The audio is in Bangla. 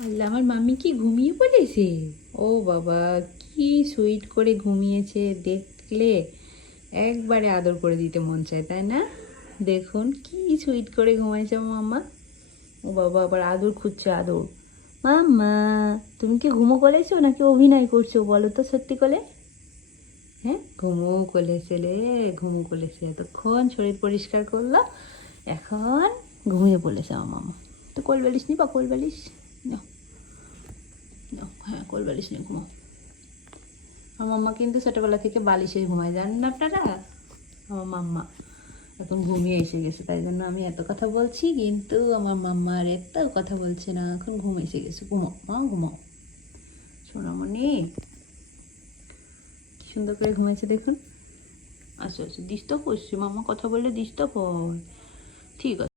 আল্লাহ, আমার মাম্মি কি ঘুমিয়ে পড়েছে? ও বাবা, কি সুইট করে ঘুমিয়েছে, দেখলে একবারে আদর করে দিতে মন চায়, তাই না? দেখুন কি সুইট করে ঘুমাইছে আমার মাম্মা। ও বাবা, আবার আদর খুঁজছে, আদর। মাম্মা, তুমি কি ঘুমো করেছো নাকি অভিনয় করছো বলো তো সত্যি করে? হ্যাঁ, ঘুমো করেছে রে, ঘুমো করেছে। এতক্ষণ শরীর পরিষ্কার করলো, এখন ঘুমিয়ে পড়েছে আমার মামা। তো কোল বালিশ নিবা? কোল বালিশ নাও, নাও। হ্যাঁ, কোল বালিশ নিয়ে ঘুমাও। আমার মাম্মা কিন্তু ছোটোবেলা থেকে বালিশে ঘুমায়, জানেন না আপনারা? আমার মাম্মা এখন ঘুমিয়ে এসে গেছে, তাই জন্য আমি এত কথা বলছি, কিন্তু আমার মাম্মা আর এত কথা বলছে না, এখন ঘুম এসে গেছে। ঘুমাও মা, ঘুমাও। সোনামণি কি সুন্দর করে ঘুমাইছে দেখুন। আচ্ছা আচ্ছা, ডিস্টার্ব করছি মাম্মা, কথা বললে ডিস্টার্ব হয়। ঠিক আছে।